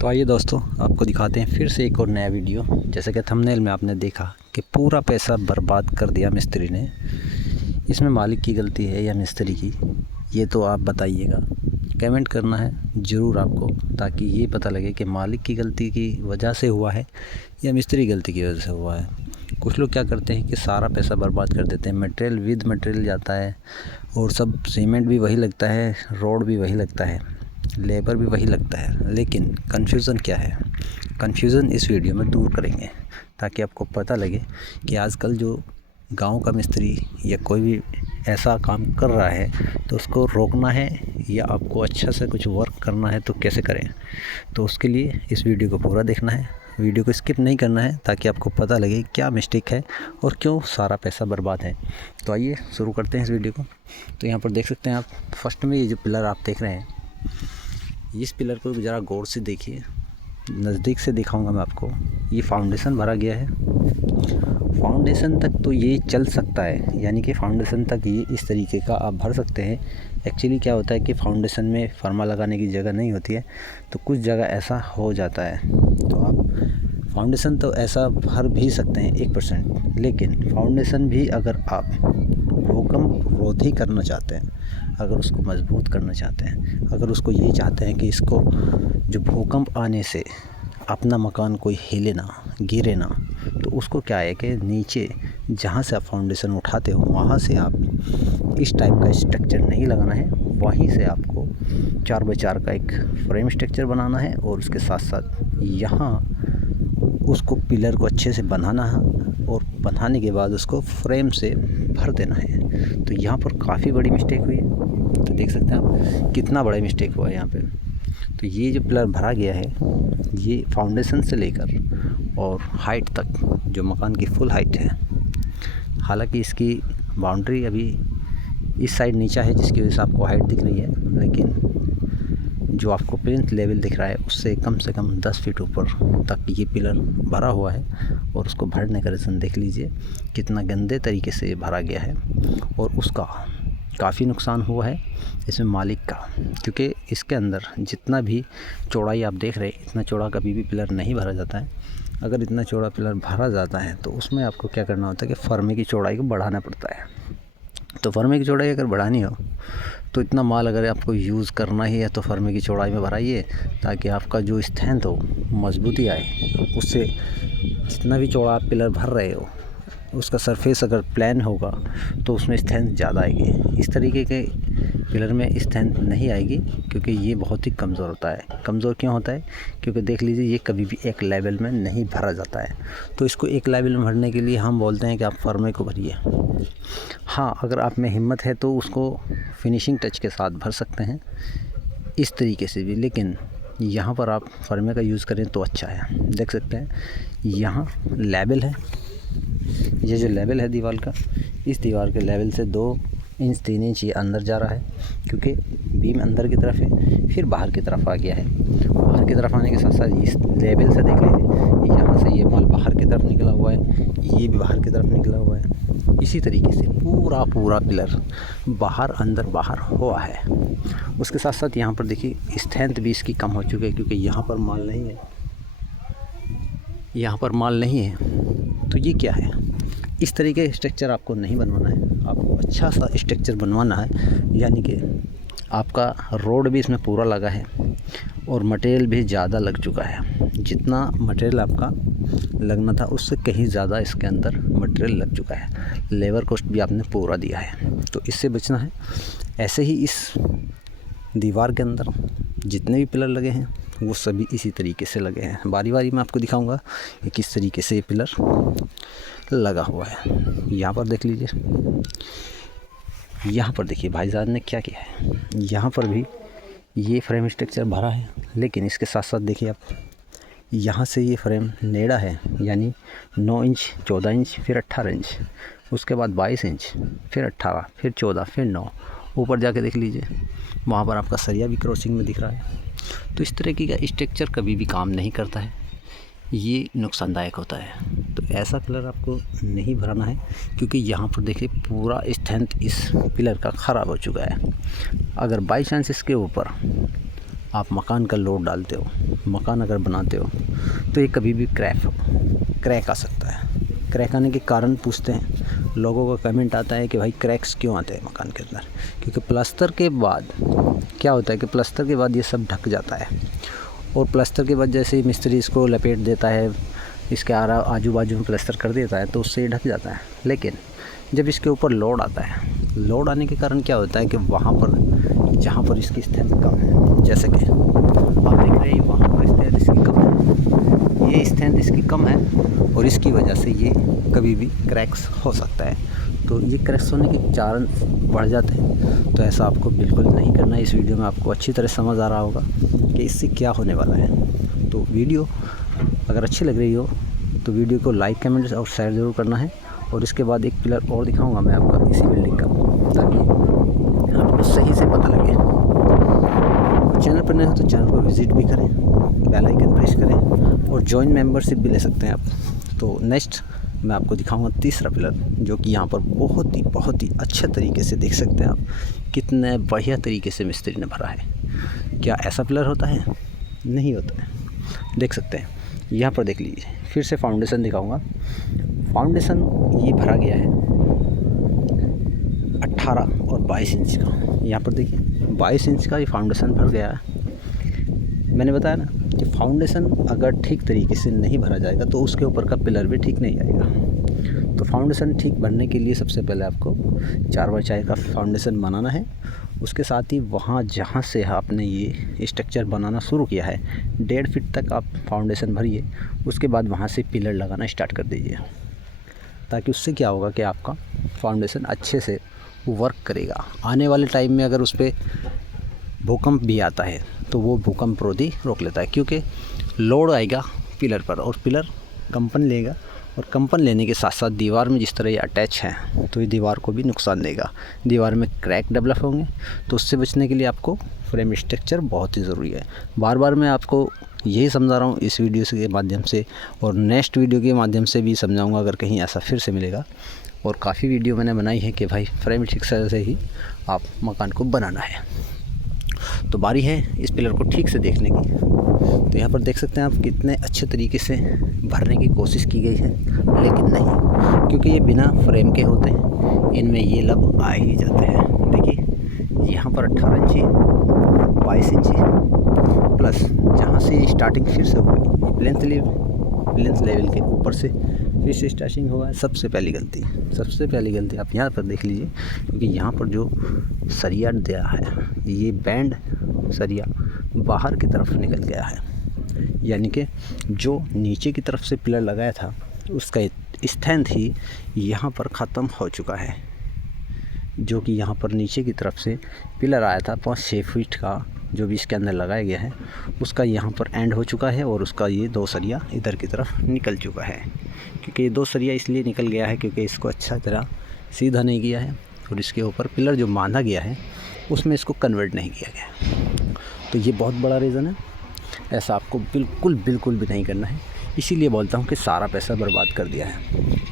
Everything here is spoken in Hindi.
तो आइए दोस्तों, आपको दिखाते हैं फिर से एक और नया वीडियो। जैसे कि थंबनेल में आपने देखा कि पूरा पैसा बर्बाद कर दिया मिस्त्री ने। इसमें मालिक की गलती है या मिस्त्री की, ये तो आप बताइएगा। कमेंट करना है ज़रूर आपको, ताकि ये पता लगे कि मालिक की गलती की वजह से हुआ है या मिस्त्री की गलती की वजह से हुआ है। कुछ लोग क्या करते हैं कि सारा पैसा बर्बाद कर देते हैं। मटेरियल विद मटेरियल जाता है और सब सीमेंट भी वही लगता है, रोड भी वही लगता है, लेबर भी वही लगता है, लेकिन कन्फ्यूज़न क्या है? कन्फ्यूज़न इस वीडियो में दूर करेंगे ताकि आपको पता लगे कि आजकल जो गांव का मिस्त्री या कोई भी ऐसा काम कर रहा है तो उसको रोकना है या आपको अच्छा से कुछ वर्क करना है तो कैसे करें। तो उसके लिए इस वीडियो को पूरा देखना है, वीडियो को स्किप नहीं करना है, ताकि आपको पता लगे क्या मिस्टेक है और क्यों सारा पैसा बर्बाद है। तो आइए शुरू करते हैं इस वीडियो को। तो यहाँ पर देख सकते हैं आप, फर्स्ट में ये जो पिलर आप देख रहे हैं, इस पिलर को ज़रा गौर से देखिए, नज़दीक से दिखाऊंगा मैं आपको। ये फाउंडेशन भरा गया है, फाउंडेशन तक तो ये चल सकता है, यानी कि फाउंडेशन तक ये इस तरीके का आप भर सकते हैं। एक्चुअली क्या होता है कि फाउंडेशन में फर्मा लगाने की जगह नहीं होती है, तो कुछ जगह ऐसा हो जाता है। तो आप फाउंडेशन तो ऐसा भर भी सकते हैं 1%, लेकिन फाउंडेशन भी अगर आप भूकंप रोधी करना चाहते हैं, अगर उसको मजबूत करना चाहते हैं, अगर उसको ये चाहते हैं कि इसको जो भूकंप आने से अपना मकान कोई हिले ना, गिरे ना, तो उसको क्या है कि नीचे जहाँ से आप फाउंडेशन उठाते हो वहाँ से आप इस टाइप का स्ट्रक्चर नहीं लगाना है, वहीं से आपको 4x4 का एक फ्रेम स्ट्रक्चर बनाना है और उसके साथ साथ यहाँ उसको पिलर को अच्छे से बनाना है और बनाने के बाद उसको फ्रेम से भर देना है। तो यहाँ पर काफ़ी बड़ी मिस्टेक हुई है। तो देख सकते हैं आप कितना बड़ा मिस्टेक हुआ है यहाँ पे। तो ये जो पिलर भरा गया है, ये फाउंडेशन से लेकर और हाइट तक, जो मकान की फुल हाइट है, हालांकि इसकी बाउंड्री अभी इस साइड नीचा है जिसकी वजह से आपको हाइट दिख रही है, लेकिन जो आपको प्लिंथ लेवल दिख रहा है उससे कम से कम 10 फीट ऊपर तक ये पिलर भरा हुआ है। और उसको भरने का रीज़न देख लीजिए कितना गंदे तरीके से भरा गया है, और उसका काफ़ी नुकसान हुआ है इसमें मालिक का, क्योंकि इसके अंदर जितना भी चौड़ाई आप देख रहे हैं, इतना चौड़ा कभी भी पिलर नहीं भरा जाता है। अगर इतना चौड़ा पिलर भरा जाता है तो उसमें आपको क्या करना होता है कि फर्मे की चौड़ाई को बढ़ाना पड़ता है। तो फर्मे की चौड़ाई अगर बढ़ानी हो तो इतना माल अगर आपको यूज़ करना ही है तो फर्मे की चौड़ाई में भराइए, ताकि आपका जो स्ट्रेंथ हो, मजबूती आए। उससे जितना भी चौड़ा आप पिलर भर रहे हो उसका सरफेस अगर प्लान होगा तो उसमें स्ट्रेंथ ज़्यादा आएगी। इस तरीके के पिलर में स्ट्रेंथ नहीं आएगी, क्योंकि ये बहुत ही कमज़ोर होता है। कमज़ोर क्यों होता है? क्योंकि देख लीजिए ये कभी भी एक लेवल में नहीं भरा जाता है। तो इसको एक लेवल में भरने के लिए हम बोलते हैं कि आप फर्मे को भरिए। हाँ, अगर आप में हिम्मत है तो उसको फिनिशिंग टच के साथ भर सकते हैं इस तरीके से भी, लेकिन यहाँ पर आप फर्मे का यूज़ करें तो अच्छा है। देख सकते हैं यहाँ लेवल है, ये जो लेवल है दीवार का, इस दीवार के लेवल से 2 इंच 3 इंच ये अंदर जा रहा है, क्योंकि बीम अंदर की तरफ है, फिर बाहर की तरफ आ गया है। बाहर की तरफ आने के साथ साथ इस लेवल से देख लीजिए यहाँ से ये माल बाहर की तरफ निकला हुआ है, ये भी बाहर की तरफ निकला हुआ है। इसी तरीके से पूरा पिलर बाहर अंदर बाहर हुआ है। उसके साथ साथ यहाँ पर देखिए स्ट्रेंथ भी इसकी कम हो चुकी है, क्योंकि यहाँ पर माल नहीं है, यहाँ पर माल नहीं है। तो ये क्या है? इस तरीके का स्ट्रक्चर आपको नहीं बनवाना है, आपको अच्छा सा स्ट्रक्चर बनवाना है। यानी कि आपका रोड भी इसमें पूरा लगा है और मटेरियल भी ज़्यादा लग चुका है। जितना मटेरियल आपका लगना था उससे कहीं ज़्यादा इसके अंदर मटेरियल लग चुका है। लेबर कॉस्ट भी आपने पूरा दिया है, तो इससे बचना है। ऐसे ही इस दीवार के अंदर जितने भी पिलर लगे हैं वो सभी इसी तरीके से लगे हैं। बारी बारी मैं आपको दिखाऊंगा कि किस तरीके से ये पिलर लगा हुआ है। यहाँ पर देख लीजिए, यहाँ पर देखिए भाईजान ने क्या किया है। यहाँ पर भी ये फ्रेम स्ट्रक्चर भरा है, लेकिन इसके साथ साथ देखिए आप, यहाँ से ये फ्रेम नेड़ा है, यानी 9 इंच 14 इंच फिर 18 इंच, उसके बाद 22 इंच फिर 18 फिर 14 फिर 9, ऊपर जाके देख लीजिए वहाँ पर आपका सरिया भी क्रॉसिंग में दिख रहा है। तो इस तरीके का स्ट्रक्चर कभी भी काम नहीं करता है, ये नुकसानदायक होता है। तो ऐसा पिलर आपको नहीं भराना है, क्योंकि यहाँ पर देखिए पूरा स्ट्रेंथ इस पिलर का ख़राब हो चुका है। अगर बाई चांस इसके ऊपर आप मकान का लोड डालते हो, मकान अगर बनाते हो तो ये कभी भी क्रैक आ सकता है। क्रैक आने के कारण पूछते हैं, लोगों का कमेंट आता है कि भाई क्रैक्स क्यों आते हैं मकान के अंदर। क्योंकि प्लास्टर के बाद क्या होता है कि प्लास्टर के बाद ये सब ढक जाता है, और प्लास्टर के बाद जैसे ही मिस्त्री इसको लपेट देता है, इसके आजू बाजू में प्लास्टर कर देता है तो उससे ये ढक जाता है। लेकिन जब इसके ऊपर लोड आता है, लोड आने के कारण क्या होता है कि वहाँ पर जहाँ पर इसकी स्ट्रेंथ कम है, जैसे कि आप देख रहे हैं वहाँ पर स्ट्रेंथ इसकी कम है, ये स्ट्रेंथ इसकी कम है, और इसकी वजह से ये कभी भी क्रैक्स हो सकता है। तो ये क्रैक्स होने के कारण बढ़ जाते हैं। तो ऐसा आपको बिल्कुल नहीं करना है। इस वीडियो में आपको अच्छी तरह समझ आ रहा होगा कि इससे क्या होने वाला है। तो वीडियो अगर अच्छी लग रही हो तो वीडियो को लाइक, कमेंट और शेयर ज़रूर करना है। और इसके बाद एक पिलर और दिखाऊंगा मैं आपका इसी बिल्डिंग का, ताकि आपको सही से पता लगे। चैनल पर नए हो तो चैनल को विज़िट भी करें, बेल आइकन प्रेस करें, और जॉइन मेंबरशिप भी ले सकते हैं आप। तो नेक्स्ट मैं आपको दिखाऊंगा तीसरा पिलर, जो कि यहाँ पर बहुत ही अच्छे तरीके से देख सकते हैं आप कितने बढ़िया तरीके से मिस्त्री ने भरा है। क्या ऐसा पिलर होता है? नहीं होता है। देख सकते हैं यहाँ पर, देख लीजिए। फिर से फाउंडेशन दिखाऊंगा। फाउंडेशन ये भरा गया है 18 और 22 इंच का। यहाँ पर देखिए 22 इंच का ये फाउंडेशन भर गया है। मैंने बताया ना कि फाउंडेशन अगर ठीक तरीके से नहीं भरा जाएगा तो उसके ऊपर का पिलर भी ठीक नहीं आएगा। तो फाउंडेशन ठीक भरने के लिए सबसे पहले आपको 4x4 का फाउंडेशन बनाना है। उसके साथ ही वहाँ जहाँ से आपने ये स्ट्रक्चर बनाना शुरू किया है 1.5 फीट तक आप फाउंडेशन भरिए। उसके बाद वहाँ से पिलर लगाना स्टार्ट कर दीजिए, ताकि उससे क्या होगा कि आपका फाउंडेशन अच्छे से वर्क करेगा। आने वाले टाइम में अगर उस पर भूकंप भी आता है तो वो भूकंप रोधी रोक लेता है, क्योंकि लोड आएगा पिलर पर और पिलर कंपन लेगा, और कंपन लेने के साथ साथ दीवार में जिस तरह ये अटैच है तो ये दीवार को भी नुकसान देगा। दीवार में क्रैक डेवलप होंगे, तो उससे बचने के लिए आपको फ्रेम स्ट्रक्चर बहुत ही ज़रूरी है। बार बार मैं आपको यही समझा रहा हूँ इस वीडियो के माध्यम से, और नेक्स्ट वीडियो के माध्यम से भी समझाऊँगा अगर कहीं ऐसा फिर से मिलेगा। और काफ़ी वीडियो मैंने बनाई है कि भाई फ्रेम स्ट्रक्चर से ही आप मकान को बनाना है। तो बारी है इस पिलर को ठीक से देखने की। तो यहाँ पर देख सकते हैं आप कितने अच्छे तरीके से भरने की कोशिश की गई है, लेकिन नहीं, क्योंकि ये बिना फ्रेम के होते हैं, इनमें ये लब आ ही जाते हैं। देखिए यहाँ पर 18 इंची, 22 इंची प्लस जहाँ से स्टार्टिंग फिर से होगी प्लेंथ लेवल के ऊपर से फिर से स्टार्टिंग होगा। सबसे पहली गलती आप यहाँ पर देख लीजिए, क्योंकि यहाँ पर जो सरिया दिया है ये बैंड सरिया बाहर की तरफ निकल गया है, यानी कि जो नीचे की तरफ से पिलर लगाया था उसका स्ट्रेंथ ही यहाँ पर ख़त्म हो चुका है। जो कि यहाँ पर नीचे की तरफ से पिलर आया था 5-6 फीट का, जो भी इसके अंदर लगाया गया है उसका यहाँ पर एंड हो चुका है, और उसका ये 2 सरिया इधर की तरफ निकल चुका है। क्योंकि ये 2 सरिया इसलिए निकल गया है क्योंकि इसको अच्छा तरह सीधा नहीं किया है, और इसके ऊपर पिलर जो बांधा गया है उसमें इसको कन्वर्ट नहीं किया गया। तो ये बहुत बड़ा रीज़न है। ऐसा आपको बिल्कुल भी नहीं करना है। इसीलिए बोलता हूँ कि सारा पैसा बर्बाद कर दिया है।